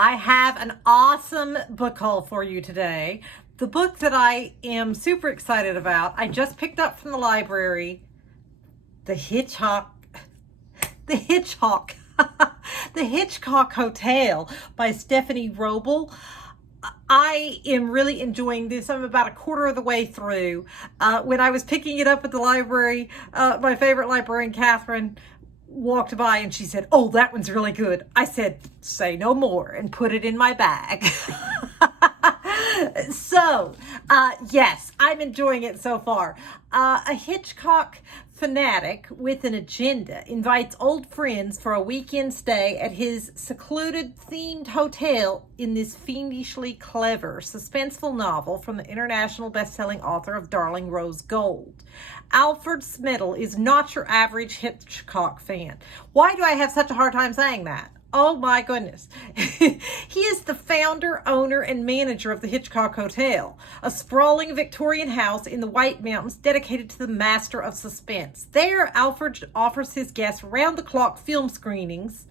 I have an awesome book haul for you today. The book that I am super excited about, I just picked up from the library, The Hitchcock, The Hitchcock, The Hitchcock Hotel by Stephanie Roble. I am really enjoying this. I'm about a quarter of the way through. When I was picking it up at the library, my favorite librarian, Catherine, walked by and she said, "Oh, that one's really good." I said, "Say no more," and put it in my bag. So, yes, I'm enjoying it so far. A Hitchcock fanatic with an agenda invites old friends for a weekend stay at his secluded themed hotel in this fiendishly clever, suspenseful novel from the international best-selling author of Darling Rose Gold. Alfred Smithell is not your average Hitchcock fan. Why do I have such a hard time saying that? Oh my goodness. He is the founder, owner, and manager of the Hitchcock Hotel, a sprawling Victorian house in the White Mountains dedicated to the master of suspense. There, Alfred offers his guests round-the-clock film screenings,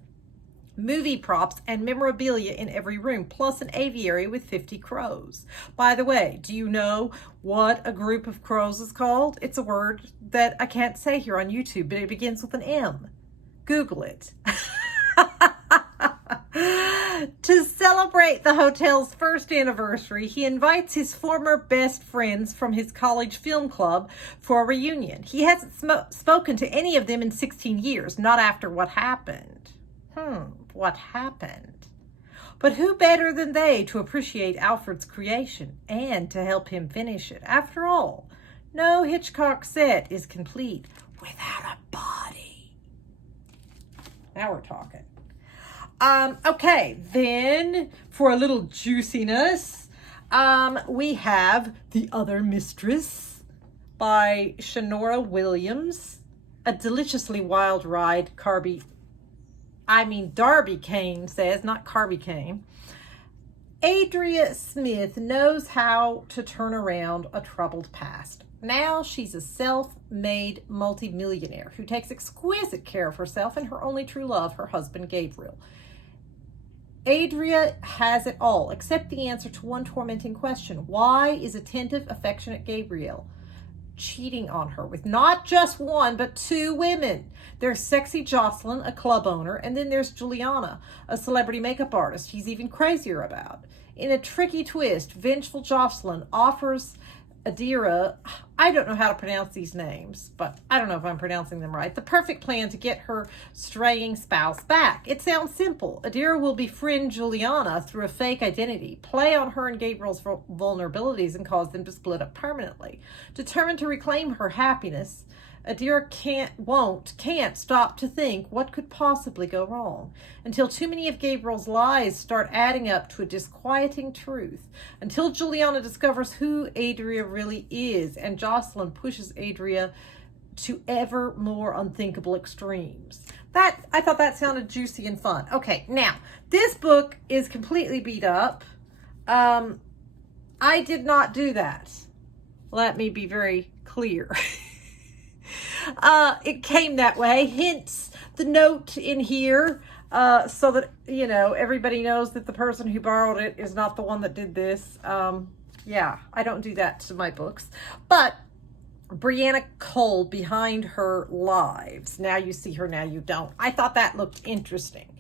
movie props, and memorabilia in every room, plus an aviary with 50 crows. By the way, do you know what a group of crows is called? It's a word that I can't say here on YouTube, but it begins with an M. Google it. To celebrate the hotel's first anniversary, he invites his former best friends from his college film club for a reunion. He hasn't spoken to any of them in 16 years, not after what happened. What happened? But who better than they to appreciate Alfred's creation and to help him finish it? After all, no Hitchcock set is complete without a body. Now we're talking. Okay, then for a little juiciness, we have The Other Mistress by Shonora Williams, a deliciously wild ride, Darby Kane says, not Carby Kane. Adria Smith knows how to turn around a troubled past. Now she's a self-made multimillionaire who takes exquisite care of herself and her only true love, her husband Gabriel. Adria has it all, except the answer to one tormenting question. Why is attentive, affectionate Gabriel cheating on her with not just one, but two women? There's sexy Jocelyn, a club owner, and then there's Juliana, a celebrity makeup artist he's even crazier about. In a tricky twist, vengeful Jocelyn offers Adira, I don't know how to pronounce these names, but I don't know if I'm pronouncing them right, the perfect plan to get her straying spouse back. It sounds simple. Adira will befriend Juliana through a fake identity, play on her and Gabriel's vulnerabilities, and cause them to split up permanently. Determined to reclaim her happiness, Adira can't stop to think what could possibly go wrong, until too many of Gabriel's lies start adding up to a disquieting truth, until Juliana discovers who Adria really is, and Jocelyn pushes Adria to ever more unthinkable extremes. I thought that sounded juicy and fun. Okay, now, this book is completely beat up. I did not do that. Let me be very clear. It came that way, hence the note in here, so that, everybody knows that the person who borrowed it is not the one that did this. Yeah, I don't do that to my books. But Brianna Cole, Behind Her Lives. Now you see her, now you don't. I thought that looked interesting.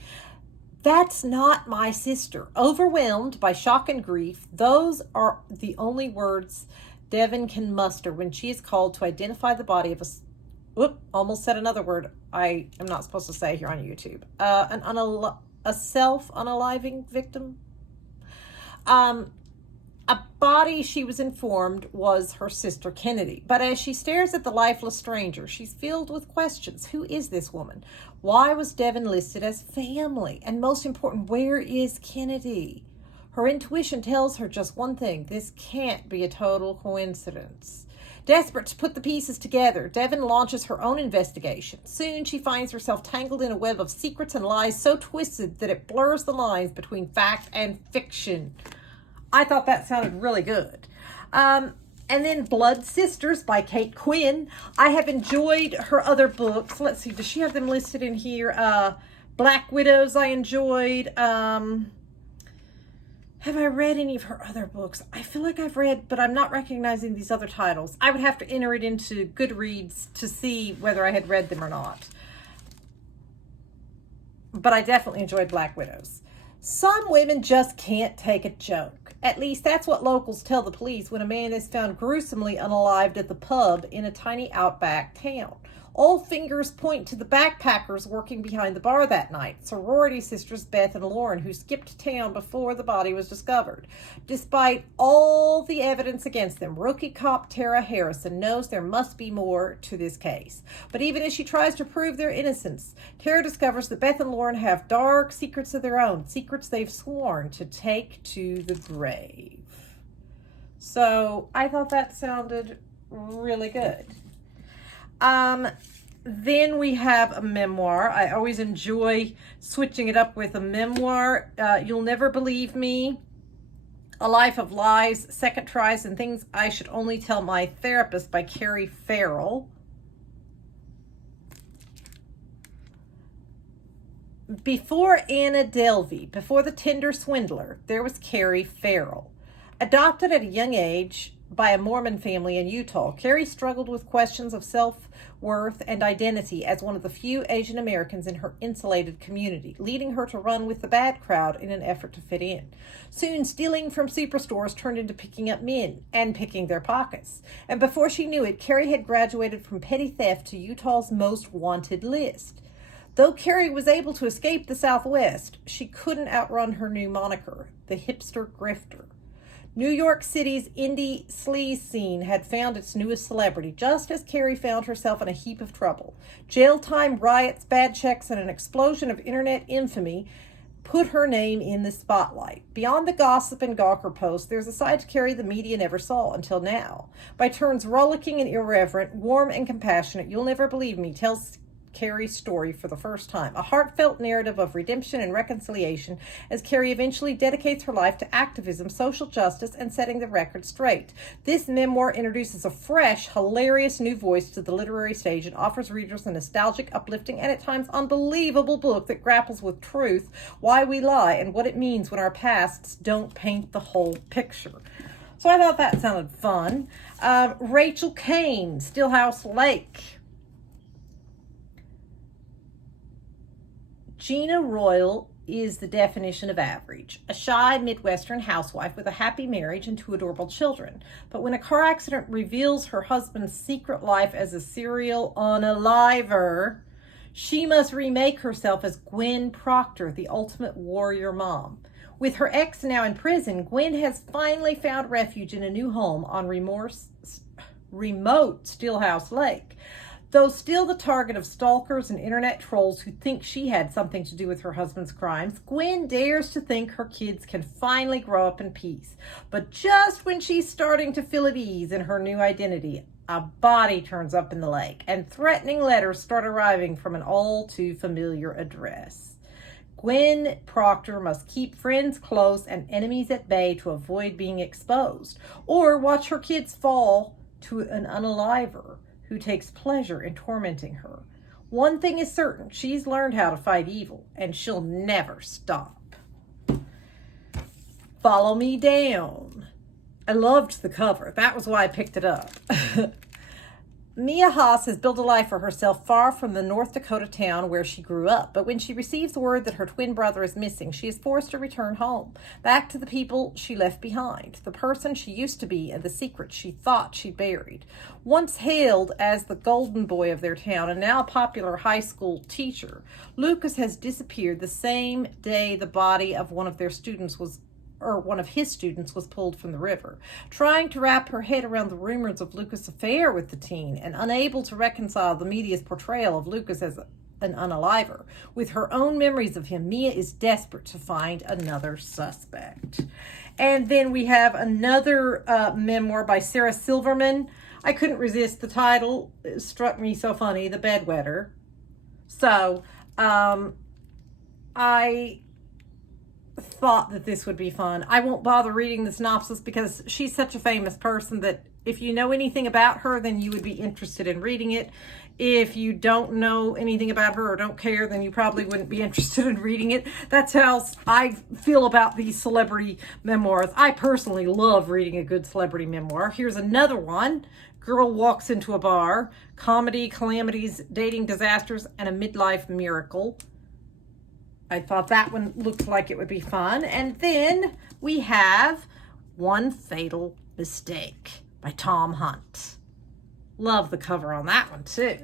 That's not my sister. Overwhelmed by shock and grief, those are the only words Devon can muster when she is called to identify the body of almost said another word I am not supposed to say here on YouTube. A self-unaliving victim. A body, she was informed, was her sister Kennedy. But as she stares at the lifeless stranger, she's filled with questions. Who is this woman? Why was Devon listed as family? And most important, where is Kennedy? Her intuition tells her just one thing. This can't be a total coincidence. Desperate to put the pieces together, Devon launches her own investigation. Soon she finds herself tangled in a web of secrets and lies so twisted that it blurs the lines between fact and fiction. I thought that sounded really good. And then Blood Sisters by Kate Quinn. I have enjoyed her other books. Let's see, does she have them listed in here? Black Widows I enjoyed. Have I read any of her other books? I feel like I've read, but I'm not recognizing these other titles. I would have to enter it into Goodreads to see whether I had read them or not. But I definitely enjoyed Black Widows. Some women just can't take a joke. At least that's what locals tell the police when a man is found gruesomely unalived at the pub in a tiny outback town. All fingers point to the backpackers working behind the bar that night, sorority sisters Beth and Lauren, who skipped town before the body was discovered. Despite all the evidence against them, rookie cop Tara Harrison knows there must be more to this case. But even as she tries to prove their innocence, Tara discovers that Beth and Lauren have dark secrets of their own, secrets they've sworn to take to the grave. So I thought that sounded really good. Then we have a memoir. I always enjoy switching it up with a memoir. You'll Never Believe Me, A Life of Lies, Second Tries, and Things I Should Only Tell My Therapist by Carrie Farrell. Before Anna Delvey, before the Tinder swindler, there was Carrie Farrell. Adopted at a young age by a Mormon family in Utah, Carrie struggled with questions of self-worth and identity as one of the few Asian Americans in her insulated community, leading her to run with the bad crowd in an effort to fit in. Soon, stealing from superstores turned into picking up men and picking their pockets. And before she knew it, Carrie had graduated from petty theft to Utah's most wanted list. Though Carrie was able to escape the Southwest, she couldn't outrun her new moniker, the hipster grifter. New York City's indie sleaze scene had found its newest celebrity, just as Carrie found herself in a heap of trouble. Jail time, riots, bad checks, and an explosion of internet infamy put her name in the spotlight. Beyond the gossip and gawker posts, there's a side to Carrie the media never saw until now. By turns rollicking and irreverent, warm and compassionate, You'll Never Believe Me tells Carrie's story for the first time, a heartfelt narrative of redemption and reconciliation as Carrie eventually dedicates her life to activism, social justice, and setting the record straight. This memoir introduces a fresh, hilarious new voice to the literary stage and offers readers a nostalgic, uplifting, and at times unbelievable book that grapples with truth, why we lie, and what it means when our pasts don't paint the whole picture. So I thought that sounded fun. Rachel Kane, Stillhouse Lake. Gina Royal is the definition of average, a shy Midwestern housewife with a happy marriage and two adorable children. But when a car accident reveals her husband's secret life as a serial unaliver, she must remake herself as Gwen Proctor, the ultimate warrior mom. With her ex now in prison, Gwen has finally found refuge in a new home on remote Stillhouse Lake. Though still the target of stalkers and internet trolls who think she had something to do with her husband's crimes, Gwen dares to think her kids can finally grow up in peace. But just when she's starting to feel at ease in her new identity, a body turns up in the lake, and threatening letters start arriving from an all too familiar address. Gwen Proctor must keep friends close and enemies at bay to avoid being exposed, or watch her kids fall to an unaliver who takes pleasure in tormenting her. One thing is certain, she's learned how to fight evil, and she'll never stop. Follow Me Down. I loved the cover. That was why I picked it up. Mia Haas has built a life for herself far from the North Dakota town where she grew up, but when she receives word that her twin brother is missing, she is forced to return home, back to the people she left behind, the person she used to be and the secrets she thought she buried. Once hailed as the golden boy of their town and now a popular high school teacher, Lucas has disappeared the same day the body of one of his students was pulled from the river. Trying to wrap her head around the rumors of Lucas' affair with the teen and unable to reconcile the media's portrayal of Lucas as an unaliver with her own memories of him, Mia is desperate to find another suspect. And then we have another memoir by Sarah Silverman. I couldn't resist the title. It struck me so funny, The Bedwetter. So I thought that this would be fun. I won't bother reading the synopsis because she's such a famous person that If you know anything about her, then you would be interested in reading it. If you don't know anything about her or don't care, then you probably wouldn't be interested in reading it. That's how I feel about these celebrity memoirs. I personally love reading a good celebrity memoir. Here's another one. Girl walks into a bar. Comedy, calamities, dating disasters, and a midlife miracle. I thought that one looked like it would be fun. And then we have One Fatal Mistake by Tom Hunt. Love the cover on that one too.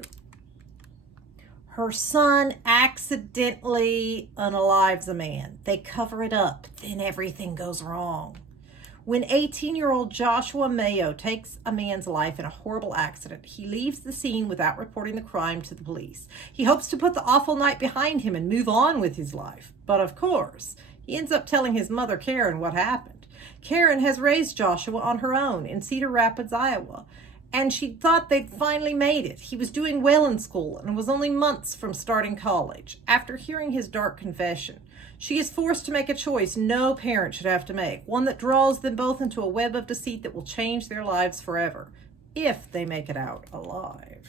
Her son accidentally unalives a man. They cover it up. Then everything goes wrong. When 18-year-old Joshua Mayo takes a man's life in a horrible accident, he leaves the scene without reporting the crime to the police. He hopes to put the awful night behind him and move on with his life. But of course, he ends up telling his mother, Karen, what happened. Karen has raised Joshua on her own in Cedar Rapids, Iowa, and she thought they'd finally made it. He was doing well in school and was only months from starting college. After hearing his dark confession, she is forced to make a choice no parent should have to make, one that draws them both into a web of deceit that will change their lives forever, if they make it out alive.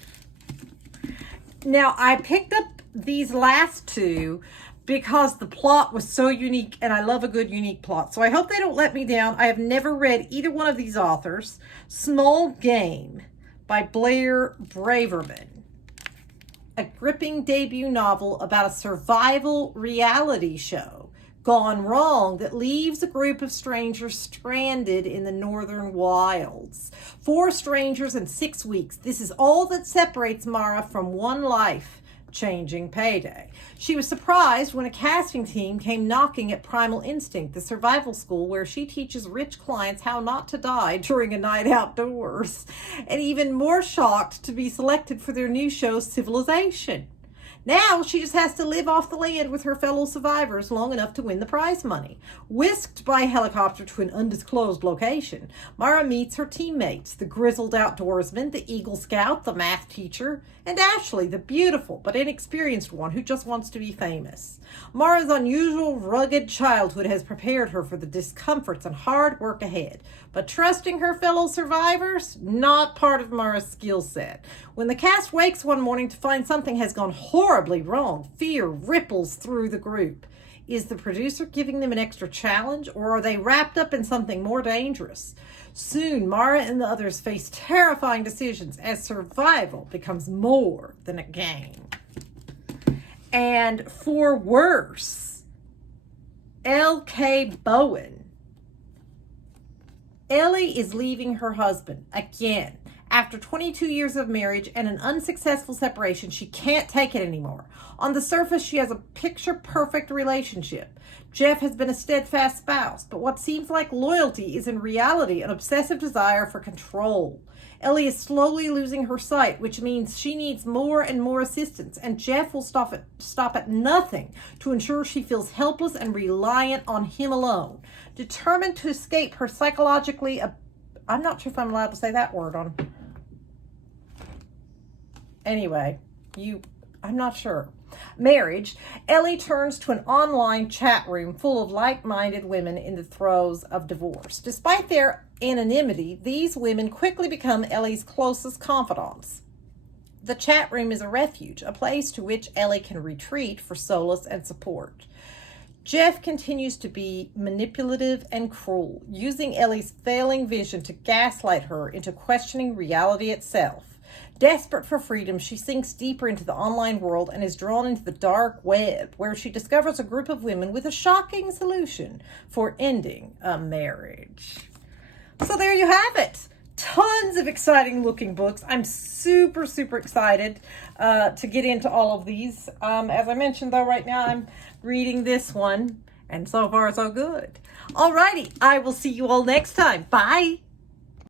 Now, I picked up these last two because the plot was so unique, and I love a good unique plot. So I hope they don't let me down. I have never read either one of these authors. Small Game by Blair Braverman. A gripping debut novel about a survival reality show gone wrong that leaves a group of strangers stranded in the northern wilds. 4 strangers in 6 weeks. This is all that separates Mara from one life-changing payday. She was surprised when a casting team came knocking at Primal Instinct, the survival school where she teaches rich clients how not to die during a night outdoors. And even more shocked to be selected for their new show, Civilization. Now she just has to live off the land with her fellow survivors long enough to win the prize money. Whisked by helicopter to an undisclosed location, Mara meets her teammates, the grizzled outdoorsman, the Eagle Scout, the math teacher, and Ashley, the beautiful but inexperienced one who just wants to be famous. Mara's unusual, rugged childhood has prepared her for the discomforts and hard work ahead. But trusting her fellow survivors, not part of Mara's skill set. When the cast wakes one morning to find something has gone horribly wrong, fear ripples through the group. Is the producer giving them an extra challenge, or are they wrapped up in something more dangerous? Soon, Mara and the others face terrifying decisions as survival becomes more than a game. And for worse, L.K. Bowen. Ellie is leaving her husband again. After 22 years of marriage and an unsuccessful separation, she can't take it anymore. On the surface, she has a picture-perfect relationship. Jeff has been a steadfast spouse, but what seems like loyalty is in reality an obsessive desire for control. Ellie is slowly losing her sight, which means she needs more and more assistance, and Jeff will stop at nothing to ensure she feels helpless and reliant on him alone. Determined to escape her psychologically, I'm not sure if I'm allowed to say that word on. Anyway, I'm not sure. Marriage, Ellie turns to an online chat room full of like-minded women in the throes of divorce. Despite their anonymity, these women quickly become Ellie's closest confidants. The chat room is a refuge, a place to which Ellie can retreat for solace and support. Jeff continues to be manipulative and cruel, using Ellie's failing vision to gaslight her into questioning reality itself. Desperate for freedom, she sinks deeper into the online world and is drawn into the dark web, where she discovers a group of women with a shocking solution for ending a marriage. So there you have it. Tons of exciting looking books. I'm super, super excited to get into all of these. As I mentioned, though, right now I'm reading this one, and so far so good. Alrighty, I will see you all next time. Bye.